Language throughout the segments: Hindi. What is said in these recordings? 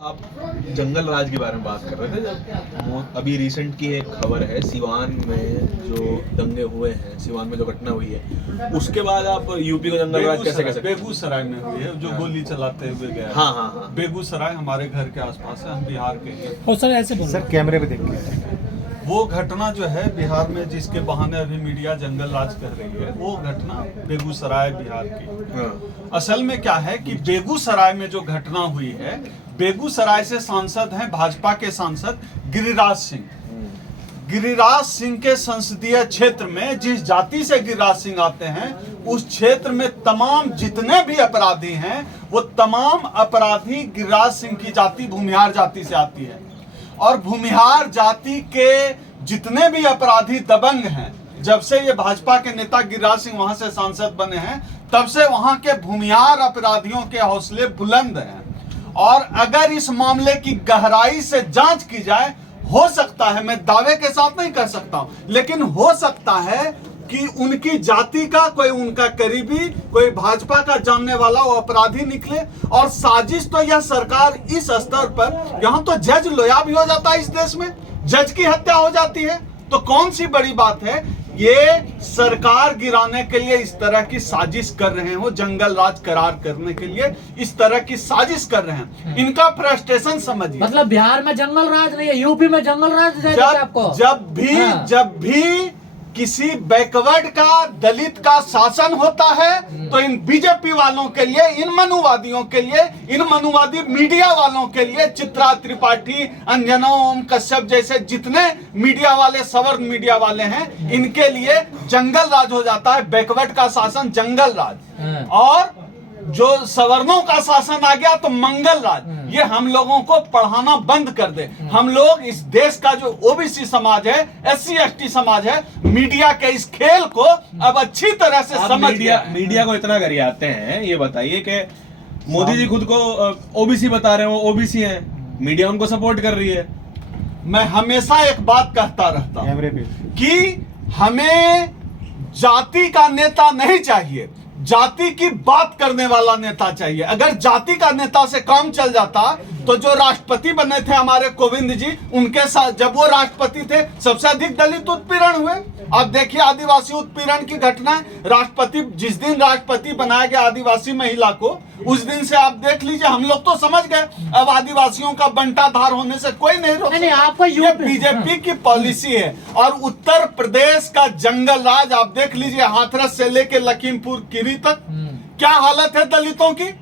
आप जंगल राज के बारे में बात कर रहे थे। जब अभी रिसेंट की एक खबर है, सिवान में जो दंगे हुए हैं, सिवान में जो घटना हुई है, उसके बाद आप यूपी को जंगल राज कैसे कह सकते हैं? बेगूसराय में हुई है, जो गोली चलाते हुए गया। हाँ। बेगूसराय हमारे घर के आसपास है, हम बिहार के हैं। और सर ऐसे बोलो सर कैमरे पे देख के वो घटना जो है बिहार में, जिसके बहाने अभी मीडिया जंगल राज कर रही है, वो घटना बेगूसराय बिहार की। असल में क्या है कि बेगूसराय में जो घटना हुई है, बेगूसराय से सांसद हैं भाजपा के सांसद गिरिराज सिंह। गिरिराज सिंह के संसदीय क्षेत्र में जिस जाति से गिरिराज सिंह आते हैं, उस क्षेत्र में तमाम जितने भी अपराधी हैं, वो तमाम अपराधी गिरिराज सिंह की जाति भूमिहार जाति से आती है। और भूमिहार जाति के जितने भी अपराधी दबंग हैं, जब से ये भाजपा के नेता गिरिराज सिंह वहां से सांसद बने हैं, तब से वहां के भूमिहार अपराधियों के हौसले बुलंद हैं। और अगर इस मामले की गहराई से जांच की जाए, हो सकता है, मैं दावे के साथ नहीं कर सकता हूं, लेकिन हो सकता है कि उनकी जाति का कोई उनका करीबी, कोई भाजपा का जानने वाला वो अपराधी निकले। और साजिश तो यह सरकार इस स्तर पर, यहां तो जज लोया भी हो जाता है, इस देश में जज की हत्या हो जाती है, तो कौन सी बड़ी बात है? ये सरकार गिराने के लिए इस तरह की साजिश कर रहे हो, जंगल राज करार करने के लिए इस तरह की साजिश कर रहे हैं। इनका फ्रस्ट्रेशन समझिए। मतलब बिहार में जंगल राज नहीं है, यूपी में जंगल राज आपको। जब भी किसी बैकवर्ड का, दलित का शासन होता है, तो इन बीजेपी वालों के लिए, इन मनुवादियों के लिए, इन मनुवादी मीडिया वालों के लिए, चित्रा त्रिपाठी, अंजना ओम कश्यप जैसे जितने मीडिया वाले, सवर्ण मीडिया वाले हैं, इनके लिए जंगल राज हो जाता है। बैकवर्ड का शासन जंगल राज, और जो सवर्णों का शासन आ गया तो मंगल राज। ये हम लोगों को पढ़ाना बंद कर दे। हम लोग इस देश का जो ओबीसी समाज है, SC ST समाज है, मीडिया के इस खेल को अब अच्छी तरह से समझ गया। मीडिया को इतना गरियाते हैं, ये बताइए कि मोदी जी खुद को ओबीसी बता रहे हो, ओबीसी हैं, मीडिया उनको सपोर्ट कर रही है। मैं हमेशा एक बात कहता रहता हूं कि हमें जाति का नेता नहीं चाहिए, जाति की बात करने वाला नेता चाहिए। अगर जाति का नेता से काम चल जाता, तो जो राष्ट्रपति बने थे हमारे कोविंद जी, उनके साथ जब वो राष्ट्रपति थे, सबसे अधिक दलित उत्पीड़न हुए। अब देखिए आदिवासी उत्पीड़न की घटना, राष्ट्रपति जिस दिन राष्ट्रपति बनाया गया आदिवासी महिला को, उस दिन से आप देख लीजिए, हम लोग तो समझ गए अब आदिवासियों का बंटाधार होने से कोई नहीं रोक सकता। ये बीजेपी की पॉलिसी है। और उत्तर प्रदेश का जंगल राज आप देख लीजिए, हाथरस से लेके लखीमपुर खीरी तक क्या हालत है दलितों की।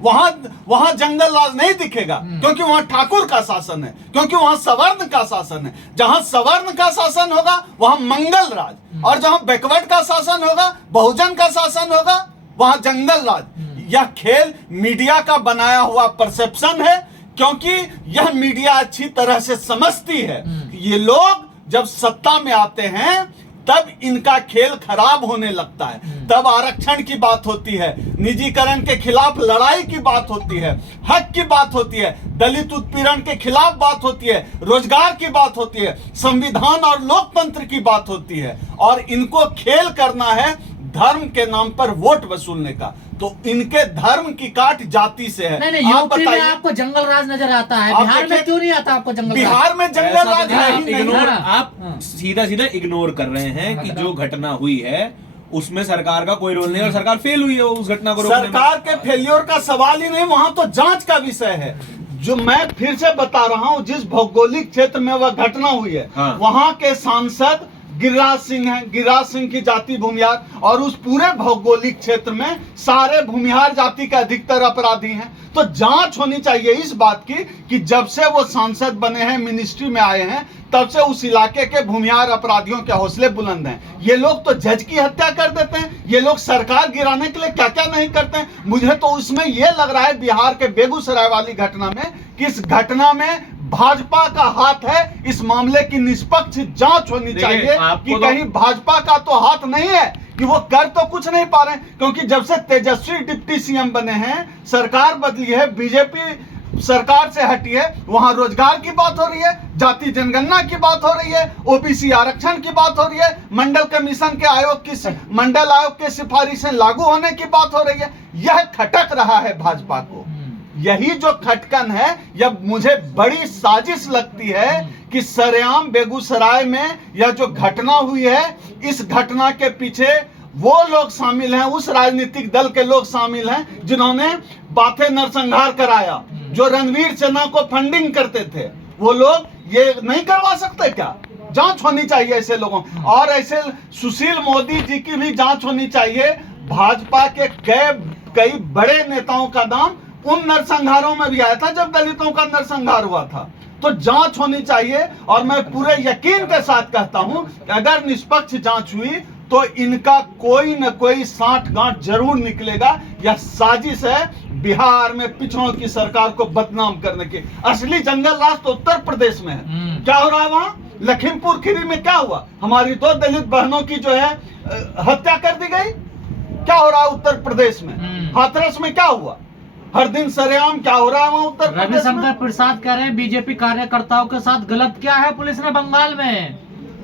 वहां जंगल राज नहीं दिखेगा, क्योंकि वहां ठाकुर का शासन है, क्योंकि वहां सवर्ण का शासन है। जहां सवर्ण का शासन होगा वहां मंगल राज, और जहां बैकवर्ड का शासन होगा, बहुजन का शासन होगा, वहां जंगल राज। यह खेल मीडिया का बनाया हुआ परसेप्शन है, क्योंकि यह मीडिया अच्छी तरह से समझती है। ये लोग जब सत्ता में आते हैं, तब इनका खेल खराब होने लगता है। तब आरक्षण की बात होती है, निजीकरण के खिलाफ लड़ाई की बात होती है, हक की बात होती है, दलित उत्पीड़न के खिलाफ बात होती है, रोजगार की बात होती है, संविधान और लोकतंत्र की बात होती है। और इनको खेल करना है धर्म के नाम पर वोट वसूलने का। तो इनके धर्म की काट जाति से है। नहीं, आप बताइए, आपको जंगल राज नजर आता है, बिहार में क्यों नहीं आता आपको जंगल राज? बिहार में जंगल राज है ही नहीं। आप सीधा इग्नोर कर रहे हैं कि जो घटना हुई है उसमें सरकार का कोई रोल नहीं, और सरकार फेल हुई है उस घटना को रोकने में। सरकार के फेलियर का सवाल ही नहीं, वहां तो जांच का विषय है। जो मैं फिर से बता रहा हूं, जिस भौगोलिक क्षेत्र में वह घटना हुई है, वहां के सांसद गिरिराज सिंह हैं, गिरिराज सिंह की जाति भूमिहार, और उस पूरे भौगोलिक क्षेत्र में सारे भूमिहार जाति के अधिकतर अपराधी हैं। तो जांच होनी चाहिए इस बात की कि जब से वो सांसद बने हैं, मिनिस्ट्री में आए हैं, तब से उस इलाके के भूमिहार अपराधियों के हौसले बुलंद हैं। ये लोग तो जज की हत्या कर देते हैं, ये लोग सरकार गिराने के लिए क्या क्या नहीं करते हैं। मुझे तो उसमें ये लग रहा है, बिहार के बेगूसराय वाली घटना में, कि इस घटना में भाजपा का हाथ है। इस मामले की निष्पक्ष जांच होनी चाहिए कि कहीं भाजपा का तो हाथ नहीं है, कि वो कर तो कुछ नहीं पा रहे हैं। क्योंकि जब से तेजस्वी डिप्टी सीएम बने हैं, सरकार बदली है, बीजेपी सरकार से हटी है, वहां रोजगार की बात हो रही है, जाति जनगणना की बात हो रही है, ओबीसी आरक्षण की बात हो रही है, मंडल कमीशन के आयोग की, मंडल आयोग के सिफारिशें लागू होने की बात हो रही है। यह खटक रहा है भाजपा को। यही जो खटकन है, यह मुझे बड़ी साजिश लगती है कि सरेआम बेगूसराय में यह जो घटना हुई है, इस घटना के पीछे वो लोग शामिल हैं, उस राजनीतिक दल के लोग शामिल हैं जिन्होंने बाथे नरसंहार कराया, जो रणवीर सेना को फंडिंग करते थे। वो लोग ये नहीं करवा सकते क्या? जांच होनी चाहिए ऐसे लोगों, और ऐसे सुशील मोदी जी की भी जांच होनी चाहिए। भाजपा के कई बड़े नेताओं का नाम उन नरसंहारों में भी आया था जब दलितों का नरसंहार हुआ था। तो जांच होनी चाहिए, और मैं पूरे यकीन के साथ कहता हूं कि अगर निष्पक्ष जांच हुई तो इनका कोई न कोई साठ गांठ जरूर निकलेगा। यह साजिश है बिहार में पिछड़ों की सरकार को बदनाम करने की। असली जंगल राज तो उत्तर प्रदेश में है। क्या हो रहा है वहां? लखीमपुर खीरी में क्या हुआ? हमारी 2 दलित बहनों की जो है हत्या कर दी गई। क्या हो रहा है उत्तर प्रदेश में? हाथरस में क्या हुआ? हर दिन सरेआम क्या हो रहा है वहां उत्तर प्रदेश में? रविशंकर प्रसाद कह रहे हैं बीजेपी कार्यकर्ताओं के साथ गलत किया है पुलिस ने बंगाल में।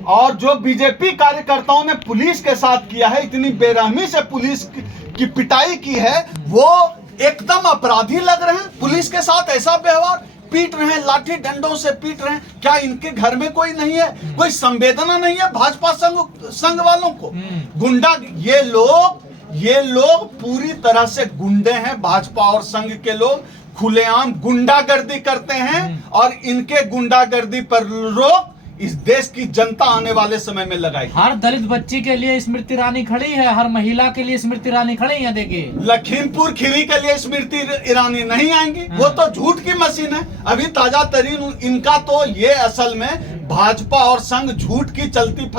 और जो बीजेपी कार्यकर्ताओं ने पुलिस के साथ किया है, इतनी बेरहमी से पुलिस की पिटाई की है, वो एकदम अपराधी लग रहे हैं। पुलिस के साथ ऐसा व्यवहार, पीट रहे हैं, लाठी डंडों से पीट रहे हैं। क्या इनके घर में कोई नहीं है? कोई संवेदना नहीं है भाजपा संघ वालों को? गुंडा, ये लोग पूरी तरह से गुंडे हैं। भाजपा और संघ के लोग खुलेआम गुंडागर्दी करते हैं, और इनके गुंडागर्दी पर रोक इस देश की जनता आने वाले समय में लगाई। हर दलित बच्ची के लिए स्मृति ईरानी खड़ी है, हर महिला के लिए स्मृति ईरानी खड़ी है। देखिए, लखीमपुर खीरी के लिए स्मृति ईरानी नहीं आएंगी, वो तो झूठ की मशीन है। अभी ताजा तरीन इनका तो ये असल में भाजपा और संघ झूठ की चलती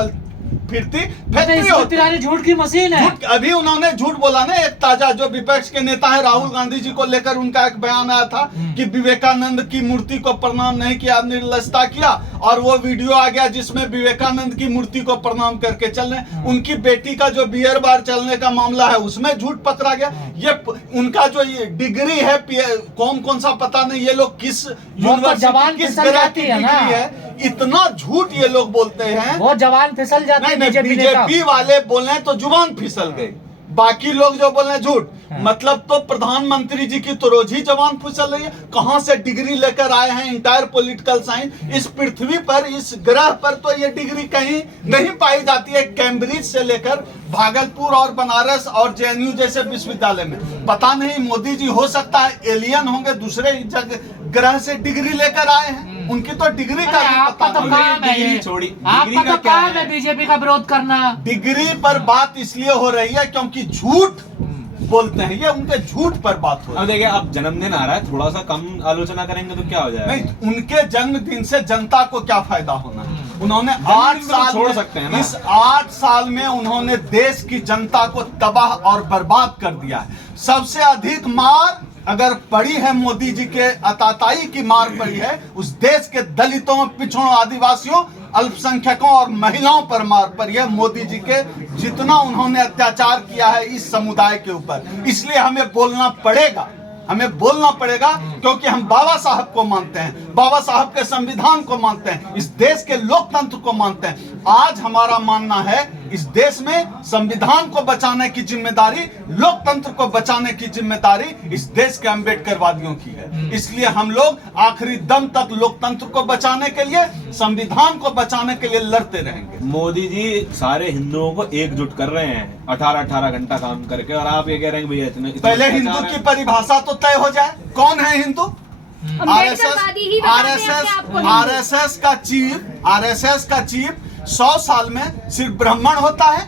फिरती फैक्ट्री होती है। झूठ की मशीन है। अभी उन्होंने झूठ बोला ना, एक ताजा जो विपक्ष के नेता है राहुल गांधी जी को लेकर उनका एक बयान आया था कि विवेकानंद की मूर्ति को प्रणाम नहीं किया, निर्लजता किया, और वो वीडियो आ गया जिसमें विवेकानंद की मूर्ति को प्रणाम करके चल रहे। उनकी बेटी का जो बियर बार चलने का मामला है उसमें झूठ पकड़ा गया। ये उनका जो ये डिग्री है कौन सा पता नहीं, ये लोग किस यूनिवर्सिटी किस तरह की डिग्री है, इतना झूठ ये लोग बोलते हैं। वो जवान फिसल जाते हैं। बीजेपी वाले बोल रहे हैं तो जुबान फिसल गई, बाकी लोग जो बोल रहे हैं झूठ। मतलब तो प्रधानमंत्री जी की तो रोज ही जवान फिसल रही है। कहां से डिग्री लेकर आए हैं इंटायर पॉलिटिकल साइंस? इस पृथ्वी पर, इस ग्रह पर तो ये डिग्री कहीं नहीं पाई जाती है। कैम्ब्रिज से लेकर भागलपुर और बनारस और जेएनयू जैसे विश्वविद्यालय में। पता नहीं मोदी जी हो सकता है एलियन होंगे, दूसरे ग्रह से डिग्री लेकर आए हैं। उनकी तो डिग्री का आपका तो काम है, छोड़ी आपका तो काम है बीजेपी का विरोध करना। डिग्री पर बात इसलिए हो रही है क्योंकि झूठ बोलते हैं, ये उनके झूठ पर बात हो रही है। अब देखिए, अब जन्मदिन आ रहा है, थोड़ा सा कम आलोचना करेंगे तो क्या हो जाएगा? नहीं, उनके जन्मदिन से जनता को क्या फायदा होना है? उन्होंने 8 साल छोड़ सकते हैं ना। इस 8 साल में उन्होंने देश की जनता को तबाह और बर्बाद कर दिया है। सबसे अधिक मार अगर पड़ी है मोदी जी के अताताई की मार पड़ी है, उस देश के दलितों, पिछड़ों, आदिवासियों, अल्पसंख्यकों और महिलाओं पर मार पड़ी है मोदी जी के। जितना उन्होंने अत्याचार किया है इस समुदाय के ऊपर, इसलिए हमें बोलना पड़ेगा, क्योंकि हम बाबा साहब को मानते हैं, बाबा साहब के संविधान को मानते हैं, इस देश के लोकतंत्र को मानते हैं। आज हमारा मानना है इस देश में संविधान को बचाने की जिम्मेदारी, लोकतंत्र को बचाने की जिम्मेदारी इस देश के अम्बेडकरवादियों की है। इसलिए हम लोग आखिरी दम तक लोकतंत्र को बचाने के लिए, संविधान को बचाने के लिए लड़ते रहेंगे। मोदी जी सारे हिंदुओं को एकजुट कर रहे हैं 18-18 घंटा काम करके, और आप ये कह रहे हैं भैया इतने पहले हिंदू की परिभाषा तो तय हो जाए, कौन है हिंदू? आरएसएस का चीफ 100 साल में सिर्फ ब्राह्मण होता है।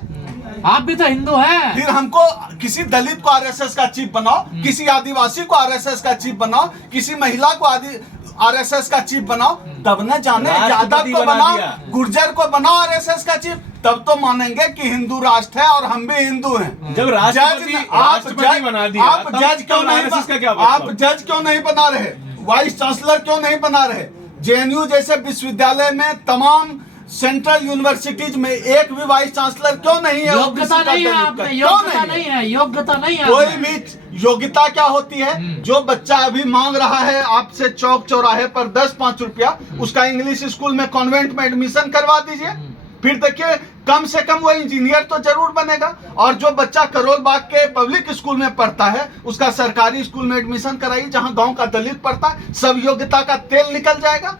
आप भी तो हिंदू हैं। फिर हमको किसी दलित को आरएसएस का चीफ बनाओ, किसी आदिवासी को आरएसएस का चीफ बनाओ, किसी महिला को आरएसएस का चीफ बनाओ, तब न जाने यादव को बनाओ, गुर्जर को बनाओ आरएसएस का चीफ, तब तो मानेंगे कि हिंदू राष्ट्र है और हम भी हिंदू हैं। जब राष्ट्रपति बना दिया, आप जज क्यों नहीं बना रहे? वाइस चांसलर क्यों नहीं बना रहे? जेएनयू जैसे विश्वविद्यालय में तमाम सेंट्रल यूनिवर्सिटीज में एक भी वाइस चांसलर क्यों नहीं है? योग्यता नहीं है, योग्यता नहीं है। कोई भी योग्यता क्या होती है? जो बच्चा अभी मांग रहा है आपसे चौक चौराहे पर 10-5 रुपया, उसका इंग्लिश स्कूल में कॉन्वेंट में एडमिशन करवा दीजिए। फिर देखिए कम से कम वो इंजीनियर तो जरूर बनेगा। और जो बच्चा करोल बाग के पब्लिक स्कूल में पढ़ता है उसका सरकारी स्कूल में एडमिशन कराइए, जहां गांव का दलित पढ़ता है। सब योग्यता का तेल निकल जाएगा।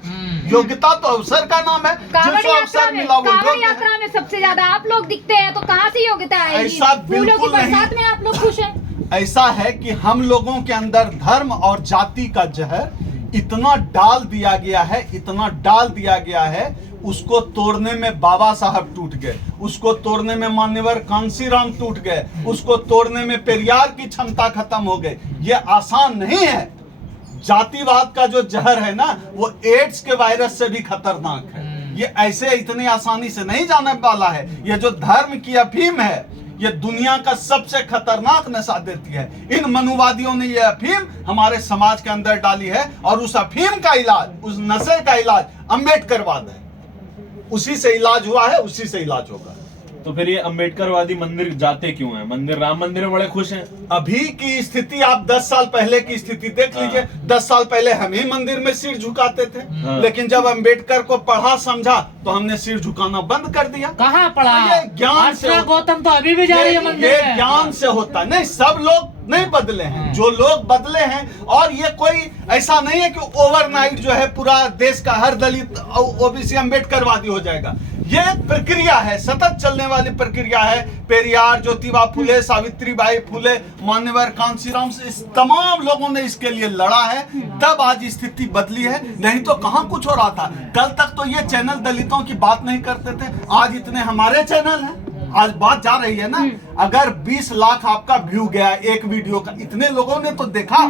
योग्यता तो अवसर का नाम है। जिसको अवसर मिला वो योग्य यात्रा में सबसे ज्यादा आप लोग दिखते हैं, तो कहाँ से योग्यता आएगी? ऐसा फूलों की बिल्कुल बरसात नहीं। में आप लोग खुश हैं? ऐसा है कि हम लोगों के अंदर धर्म और जाति का जहर इतना डाल दिया गया है, इतना डाल दिया गया है, उसको तोड़ने में बाबा साहब टूट गए, उसको तोड़ने में मान्यवर कांसीराम टूट गए, उसको तोड़ने में पेरियार की क्षमता खत्म हो गई। ये आसान नहीं है। जातिवाद का जो जहर है ना, वो एड्स के वायरस से भी खतरनाक है। ये ऐसे इतनी आसानी से नहीं जाने वाला है। ये जो धर्म की अफीम है, ये दुनिया का सबसे खतरनाक नशा देती है। इन मनुवादियों ने ये अफीम हमारे समाज के अंदर डाली है, और उस अफीम का इलाज, उस नशे का इलाज अम्बेडकरवाद है। उसी से इलाज हुआ है, उसी से इलाज होगा। तो फिर ये अम्बेडकरवादी मंदिर जाते क्यों हैं? मंदिर, राम मंदिर में बड़े खुश हैं। अभी की स्थिति आप 10 साल पहले की स्थिति देख लीजिए। 10 साल पहले हम ही मंदिर में सिर झुकाते थे, लेकिन जब अम्बेडकर को पढ़ा समझा तो हमने सिर झुकाना बंद कर दिया। कहाँ पढ़ा? ये ज्ञान से अर्चना गौतम तो अभी भी जा रही है मंदिर ये में। ज्ञान से होता है। नहीं, सब लोग नहीं बदले हैं, जो लोग बदले हैं। और ये कोई ऐसा नहीं है कि ओवरनाइट जो है पूरा देश का हर दलित ओबीसी अम्बेडकरवादी हो जाएगा। ये एक प्रक्रिया है, सतत चलने वाली प्रक्रिया है। पेरियार, ज्योतिबा फुले, सावित्रीबाई फुले, मान्यवर कांसीराम से इस तमाम लोगों ने इसके लिए लड़ा है, तब आज स्थिति बदली है। नहीं तो कहां कुछ हो रहा था। कल तक तो ये चैनल दलितों की बात नहीं करते थे, आज इतने हमारे चैनल हैं। आज बात जा रही है ना। अगर 20 लाख आपका व्यू गया एक वीडियो का, इतने लोगों ने तो देखा,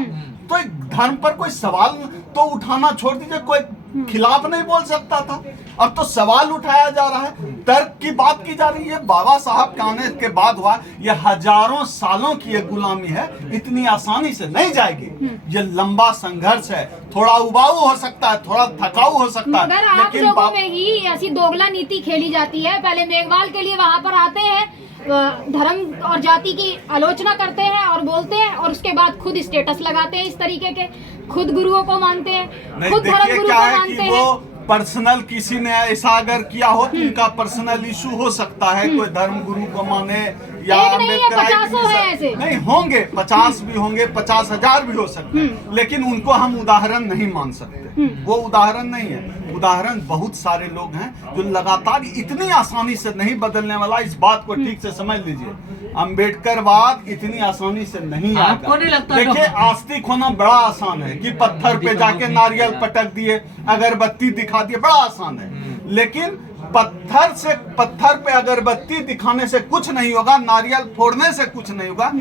तो एक धर्म पर कोई सवाल तो उठाना छोड़ दीजिए, कोई खिलाफ नहीं बोल सकता था। अब तो सवाल उठाया जा रहा है, तर्क की बात की जा रही है। बाबा साहब के आने के बाद हुआ, ये हजारों सालों की ये गुलामी है, इतनी आसानी से नहीं जाएगी। ये लंबा संघर्ष है। थोड़ा उबाऊ हो सकता है, थोड़ा थकाऊ हो सकता मगर है, आप लोगों में ही ऐसी दोगला नीति खेली जाती है। पहले मेघवाल के लिए वहाँ पर आते हैं, धर्म और जाति की आलोचना करते हैं और बोलते हैं, और उसके बाद खुद स्टेटस लगाते हैं इस तरीके के, खुद गुरुओं को मानते हैं, खुद धर्म गुरु को मानते हैं। पर्सनल किसी ने ऐसा अगर किया हो तो उनका पर्सनल इशू हो सकता है, कोई धर्म गुरु को माने या नहीं होंगे, 50 भी होंगे, 50,000 भी हो सकते हैं, लेकिन उनको हम उदाहरण नहीं मान सकते। वो उदाहरण नहीं है। उदाहरण बहुत सारे लोग हैं जो लगातार इतनी आसानी से नहीं बदलने वाला। इस बात को ठीक से समझ लीजिए। अम्बेडकरवाद इतनी आसानी से नहीं आपको नहीं लगता? देखिए, आस्तिक होना बड़ा आसान है कि पत्थर पे जाके नारियल पटक दिए, अगरबत्ती दिखा दिए, बड़ा आसान है। लेकिन पत्थर पे अगरबत्ती दिखाने से कुछ नहीं होगा, नारियल फोड़ने से कुछ नहीं होगा।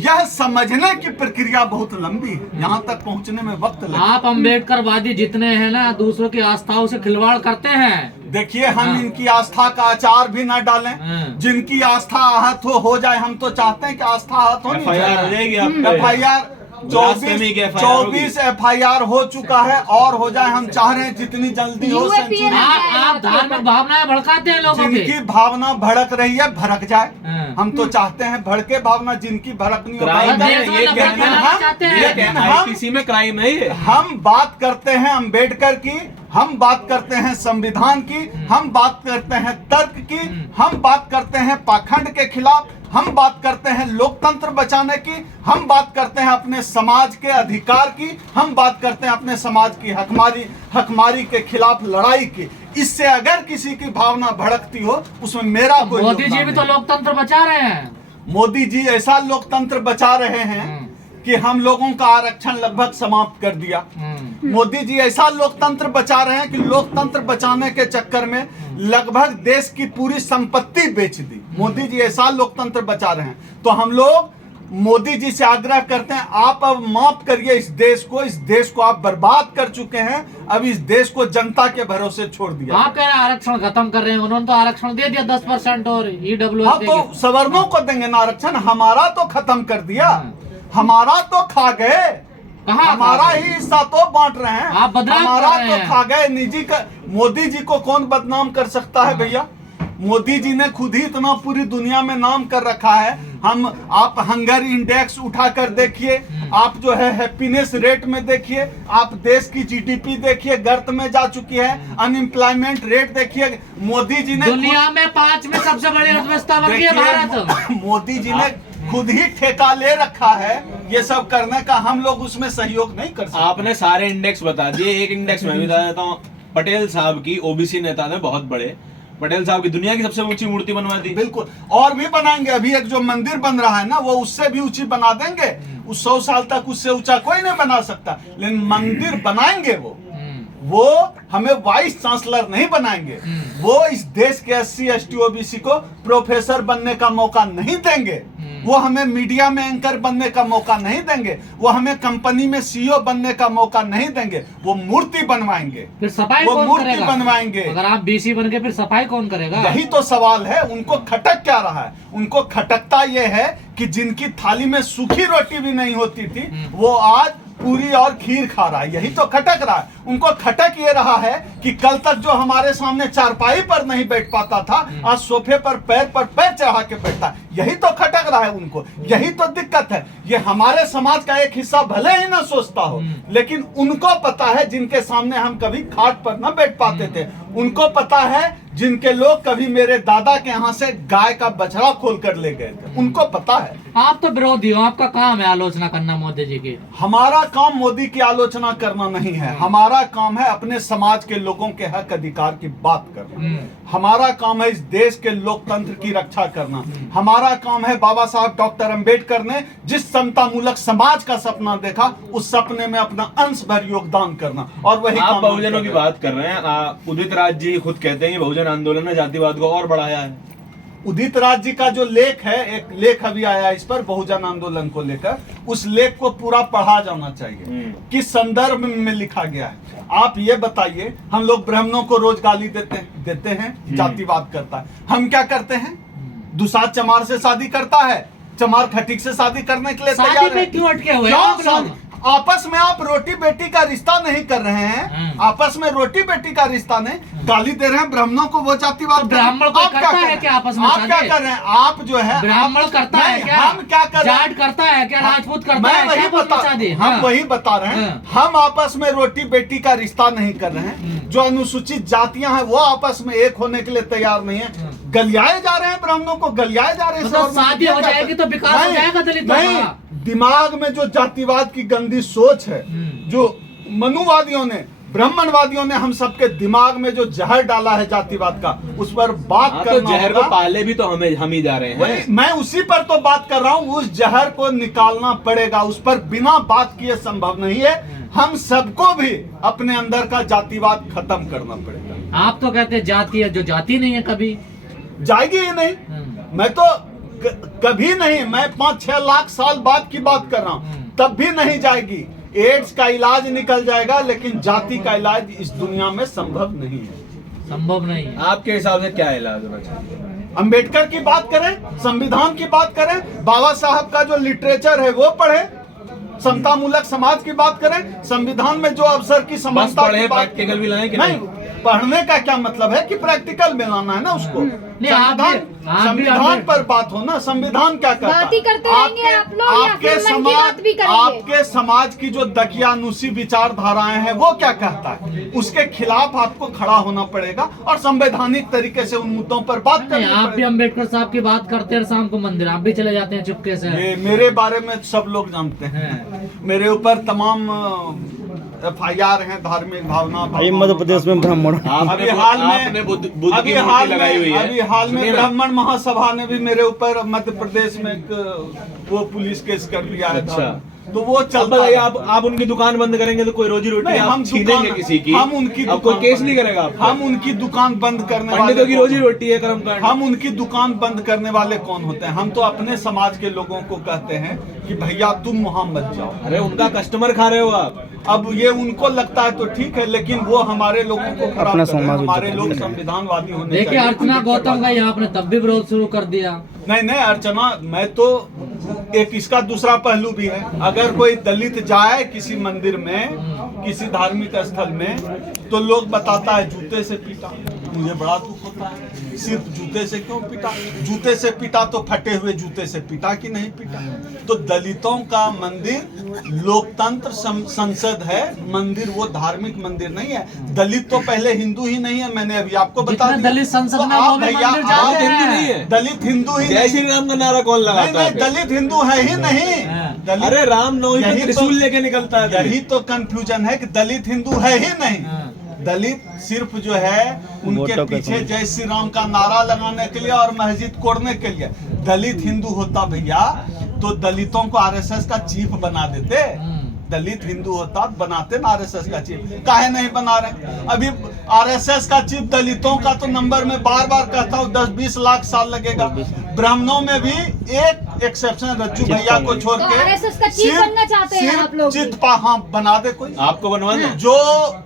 यह समझने की प्रक्रिया बहुत लंबी है, यहाँ तक पहुँचने में वक्त लगेगा। आप अम्बेडकरवादी जितने हैं ना, दूसरों की आस्थाओं से खिलवाड़ करते हैं। देखिए, हम इनकी आस्था का अचार भी न डालें। जिनकी आस्था आहत हो जाए। हम तो चाहते हैं कि आस्था आहत हो जाएगी। FIR 24 FIR हो चुका है, और हो जाए। हम चाह रहे हैं जितनी जल्दी हो। आप धार्मिक भावनाएं भड़काते हैं लोगों की। जिनकी भावना भड़क रही है, भड़क जाए। हम तो चाहते हैं भड़के भावना जिनकी भड़कनी हो। किसी में क्राइम है ये। हम बात करते हैं अम्बेडकर की, हम बात करते हैं संविधान की, हम बात करते हैं तर्क की, हम बात करते हैं पाखंड के खिलाफ, हम बात करते हैं लोकतंत्र बचाने की, हम बात करते हैं अपने समाज के अधिकार की, हम बात करते हैं अपने समाज की हकमारी के खिलाफ लड़ाई की। इससे अगर किसी की भावना भड़कती हो, उसमें मेरा कोई मोदी जी भी तो लोकतंत्र बचा रहे हैं। मोदी जी ऐसा लोकतंत्र बचा रहे हैं कि हम लोगों का आरक्षण लगभग समाप्त कर दिया। मोदी जी ऐसा लोकतंत्र बचा रहे हैं कि लोकतंत्र बचाने के चक्कर में लगभग देश की पूरी संपत्ति बेच दी। मोदी जी ऐसा लोकतंत्र बचा रहे हैं। तो हम लोग मोदी जी से आग्रह करते हैं, आप अब माफ करिए इस देश को आप बर्बाद कर चुके हैं। अब इस देश को जनता के भरोसे छोड़ दिया। आप कह रहे हैं आरक्षण खत्म कर रहे हैं, उन्होंने तो आरक्षण दे दिया 10% और EWS। हाँ, तो सवर्णों को देंगे ना आरक्षण, हमारा तो खत्म कर दिया, हमारा तो खा गए, हमारा ही हिस्सा तो बांट रहे हैं। आप बदनाम हमारा कर रहे तो हैं। खा गए। निजी का मोदी जी को कौन बदनाम कर सकता है भैया? मोदी जी ने खुद ही इतना पूरी दुनिया में नाम कर रखा है। आप हंगर इंडेक्स उठा कर देखिए, आप जो है हैप्पीनेस रेट में देखिए, आप देश की जीडीपी देखिए गर्त में जा चुकी है, अनएम्प्लॉयमेंट रेट देखिए। मोदी जी ने दुनिया में 5 में सबसे बड़ी अर्थव्यवस्था बन गई है भारत। मोदी जी ने खुद ही ठेका ले रखा है ये सब करने का, हम लोग उसमें सहयोग नहीं कर सकते। आपने सारे इंडेक्स बता दिए, एक इंडेक्स मैं भी बता देता हूँ। पटेल साहब की, ओबीसी नेता ने बहुत बड़े, पटेल साहब की दुनिया की सबसे ऊंची मूर्ति बनवा दी। बिल्कुल, और भी बनाएंगे। अभी एक जो मंदिर बन रहा है ना, वो उससे भी ऊंची बना देंगे। उस 100 साल तक उससे ऊंचा कोई नहीं बना सकता, लेकिन मंदिर बनाएंगे वो हमें वाइस चांसलर नहीं बनाएंगे। वो इस देश के SC ST OBC को प्रोफेसर बनने का मौका नहीं देंगे। वो हमें मीडिया में एंकर बनने का मौका नहीं देंगे। वो हमें कंपनी में CEO बनने का मौका नहीं देंगे। वो मूर्ति बनवाएंगे, फिर सफाई वो कौन मूर्ति करेगा? बनवाएंगे। अगर आप BC बन के फिर सफाई कौन करेगा? यही तो सवाल है। उनको खटक क्या रहा है? उनको खटकता ये है कि जिनकी थाली में सूखी रोटी भी नहीं होती थी, वो आज पूरी और खीर खा रहा है। यही तो खटक रहा है। उनको खटक ये रहा है कि कल तक जो हमारे सामने चारपाई पर नहीं बैठ पाता था, आज सोफे पर पैर चढ़ा के बैठता है। यही तो खटक रहा है उनको। यही तो दिक्कत है। ये हमारे समाज का एक हिस्सा भले ही ना सोचता हो, लेकिन उनको पता है, जिनके सामने हम कभी खाट पर ना बैठ पाते थे, उनको पता है, जिनके लोग कभी मेरे दादा के यहाँ से गाय का बछड़ा खोल कर ले गए थे, उनको पता है। आप तो विरोधी हो, आपका काम है आलोचना करना मोदी जी की। हमारा काम मोदी की आलोचना करना नहीं है। हमारा काम है अपने समाज के लोगों के हक अधिकार की बात करना। हमारा काम है इस देश के लोकतंत्र की रक्षा करना। हमारा काम है बाबा साहब डॉक्टर अंबेडकर ने जिस समतामूलक समाज का सपना देखा, उस सपने में अपना अंश भर योगदान करना। और वही आप काम बहुजनों की बात कर रहे हैं। उदित राज जी खुद कहते हैं कि बहुजन आंदोलन ने जातिवाद को और बढ़ाया है। उदित राज जी का जो लेख है, एक लेख अभी आया इस पर बहुजन आंदोलन को लेकर, उस लेख को पूरा पढ़ा जाना चाहिए। किस संदर्भ में लिखा गया है आप ये बताइए। हम लोग ब्राह्मणों को रोज गाली देते हैं, जातिवाद करता है। हम क्या करते हैं? दुसाध चमार से शादी करता है, चमार खटीक से शादी करने के लिए तैयार है। क्यों अटके हुए? आपस में आप रोटी बेटी का रिश्ता नहीं कर रहे हैं। आपस में रोटी बेटी का रिश्ता नहीं, गाली दे रहे हैं ब्राह्मणों को, वो जातिवाद। ब्राह्मण को करता है क्या आपस में? आप क्या कर रहे हैं? आप जो है ब्राह्मण करता है क्या? हम क्या कर रहे हैं? जाट करता है क्या? राजपूत करता मैं है वही क्या? बता, हम वही बता रहे हैं। हम आपस में रोटी बेटी का रिश्ता नहीं कर रहे हैं। जो अनुसूचित जातियां हैं वो आपस में एक होने के लिए तैयार नहीं है। गलियाए जा रहे हैं, ब्राह्मणों को गलियाए जा रहे हैं। तो शादी हो जाएगी तो विकास हो जाएगा दलितों का। दिमाग में जो जातिवाद की गंदी सोच है, जो मनुवादियों ने, ब्राह्मणवादियों ने हम सबके दिमाग में जो जहर डाला है जातिवाद का, उस पर बात करना तो जहर को पाले भी तो हम ही जा रहे हैं। मैं उसी पर तो बात कर रहा हूँ। उस जहर को निकालना पड़ेगा। उस पर बिना बात किए संभव नहीं है। हम सबको भी अपने अंदर का जातिवाद खत्म करना पड़ेगा। आप तो कहते हैं जाति है, जो जाति नहीं है कभी जाएगी ही नहीं। मैं तो कभी नहीं, मैं 5-6 लाख साल बाद की बात कर रहा हूँ, तब भी नहीं जाएगी। एड्स का इलाज निकल जाएगा, लेकिन जाति का इलाज इस दुनिया में संभव नहीं है। संभव नहीं है। आपके हिसाब से क्या इलाज होना चाहिए? अंबेडकर की बात करें, संविधान की बात करें, बाबा साहब का जो लिटरेचर है वो पढ़े, समतामूलक समाज की बात करें, संविधान में जो अवसर की समानता की बात, प्रैक्टिकल भी लाएं कि नहीं? पढ़ने का क्या मतलब है कि प्रैक्टिकल में लाना है ना उसको। संविधान पर बात हो ना। संविधान क्या करता है? बात ही करते रहेंगे आप लोग, या आपके फिर मन की बात भी करेंगे? आपके समाज की जो दकियानुसी विचारधाराएं हैं वो क्या कहता है, उसके खिलाफ आपको खड़ा होना पड़ेगा और संवैधानिक तरीके से उन मुद्दों पर बात करनी आप भी अम्बेडकर साहब की बात करते हैं, शाम को मंदिर आप भी चले जाते हैं चुपके से। ये मेरे बारे में सब लोग जानते हैं। मेरे ऊपर तमाम FIR हैं, धार्मिक भावना। मध्य प्रदेश में ब्राह्मण अभी हाल में ब्राह्मण महासभा ने भी मेरे ऊपर मध्य प्रदेश में वो पुलिस केस कर दिया है। अच्छा। तो वो चलता है। आप उनकी दुकान बंद करेंगे तो कोई रोजी रोटी हम छीनेंगे किसी की? हम उनकी अब कोई केस नहीं करेगा आप? हम उनकी दुकान बंद करने वाले, पंडितों की रोजी रोटी है कर्मकांड। हम उनकी दुकान बंद करने वाले कौन होते हैं? हम तो अपने समाज के लोगों को कहते हैं कि भैया तुम वहां मत जाओ। अरे उनका कस्टमर खा रहे हो आप। अब ये उनको लगता है तो ठीक है, लेकिन वो हमारे लोगों को खराब कर रहे हैं। हमारे लोग संविधानवादी होने चाहिए। देखिए अर्चना गौतम का यहाँ आपने तब भी विरोध शुरू कर दिया। नहीं अर्चना, मैं तो एक इसका दूसरा पहलू भी है। अगर कोई दलित जाए किसी मंदिर में, किसी धार्मिक स्थल में, तो लोग बताता है जूते से पीटा। मुझे बड़ा दुख होता है। सिर्फ जूते से क्यों पीटा? जूते से पीटा तो फटे हुए जूते से पीटा कि नहीं पीटा? तो दलितों का मंदिर लोकतंत्र संसद है, मंदिर वो धार्मिक मंदिर नहीं है। दलित तो पहले हिंदू ही नहीं है, मैंने अभी आपको बता दिया। दलित संसद तो में आप वो भी भैया, मंदिर आप जाते हिंदू हैं। नहीं है, दलित हिंदू ही जय नहीं। श्री राम का नारा कौन नहीं, लगाता है? दलित हिंदू है ही नहीं। दलित अरे राम नवमी यही में तो- त्रिशूल लेके निकलता है यही दलित। तो कंफ्यूजन है कि दलित हिंदू है ही नहीं। दलित सिर्फ जो है उनके पीछे जय श्री राम का नारा लगाने के लिए और मस्जिद कोड़ने के लिए। दलित हिंदू होता भैया तो दलितों को आरएसएस का चीफ बना देते। दलित हिंदू होता बनाते ना आरएसएस का चीफ, काहे नहीं बना रहे? अभी आरएसएस का चीफ दलितों का तो नंबर में बार बार कहता हूँ 10-20 लाख साल लगेगा। ब्राह्मणों में भी एक एक्सेप्शन रज्जू भैया को छोड़ तो के आरएसएस का चीफ बनना चाहते हैं आप लोग भी? हाँ, बना दे कोई। आपको बनवाना? जो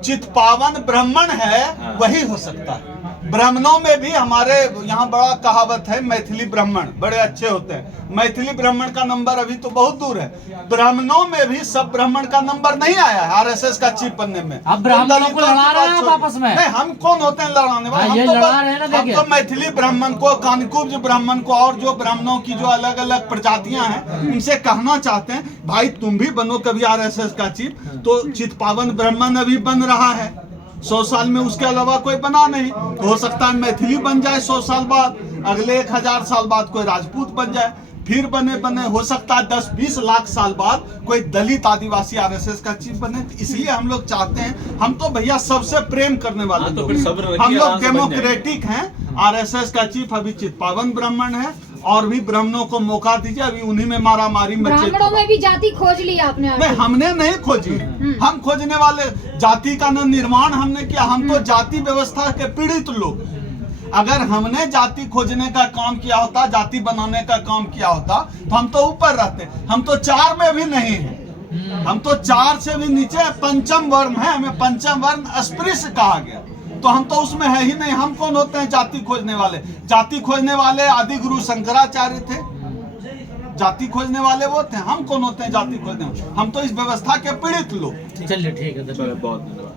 चित्पावन ब्राह्मण है वही हो सकता है। ब्राह्मणों में भी हमारे यहाँ बड़ा कहावत है, मैथिली ब्राह्मण बड़े अच्छे होते हैं। मैथिली ब्राह्मण का नंबर अभी तो बहुत दूर है। ब्राह्मणों में भी सब ब्राह्मण का नंबर नहीं आया है आरएसएस का चीफ बनने में। अब ब्राह्मणों को लड़ा रहे हैं आप आपस में? नहीं, हम कौन होते हैं लड़ाने वाले? ये लड़ा रहे हैं ना, हम देखिए। तो मैथिली ब्राह्मण को, कानकुब्ज ब्राह्मण को और जो ब्राह्मणों की जो अलग अलग प्रजातियां हैं उनसे कहना चाहते हैं भाई तुम भी बनो कभी आरएसएस का चीफ। तो चित्पावन ब्राह्मण अभी बन रहा है 100 साल में, उसके अलावा कोई बना नहीं। तो हो सकता है मैथिली बन जाए 100 साल बाद, अगले 1000 साल बाद कोई राजपूत बन जाए, फिर बने हो सकता है 10-20 लाख साल बाद कोई दलित आदिवासी आरएसएस का चीफ बने। तो इसलिए हम लोग चाहते हैं, हम तो भैया सबसे प्रेम करने वाले हाँ, तो लोग फिर हैं। सब्र रखिए, हम लोग आराम से बन डेमोक्रेटिक हैं। आरएसएस का चीफ अभी चित्पावन ब्राह्मण है और भी ब्राह्मणों को मौका दीजिए, अभी उन्हीं में मारामारी मचे। ब्राह्मणों में भी जाति खोज ली आपने नहीं, हमने नहीं खोजी। हम खोजने वाले जाति का न निर्माण हमने किया। हम तो जाति व्यवस्था के पीड़ित लोग। अगर हमने जाति खोजने का काम किया होता, जाति बनाने का काम किया होता तो हम तो ऊपर रहते। हम तो 4 में भी नहीं है, हम तो 4 से भी नीचे पंचम वर्ण है। हमें पंचम वर्ण अस्पृश्य कहा गया, तो हम तो उसमें है ही नहीं। हम कौन होते हैं जाति खोजने वाले? जाति खोजने वाले आदि गुरु शंकराचार्य थे, जाति खोजने वाले वो थे। हम कौन होते हैं जाति खोजने वाले? हम तो इस व्यवस्था के पीड़ित लोग। चलिए ठीक है। चलो बहुत धन्यवाद।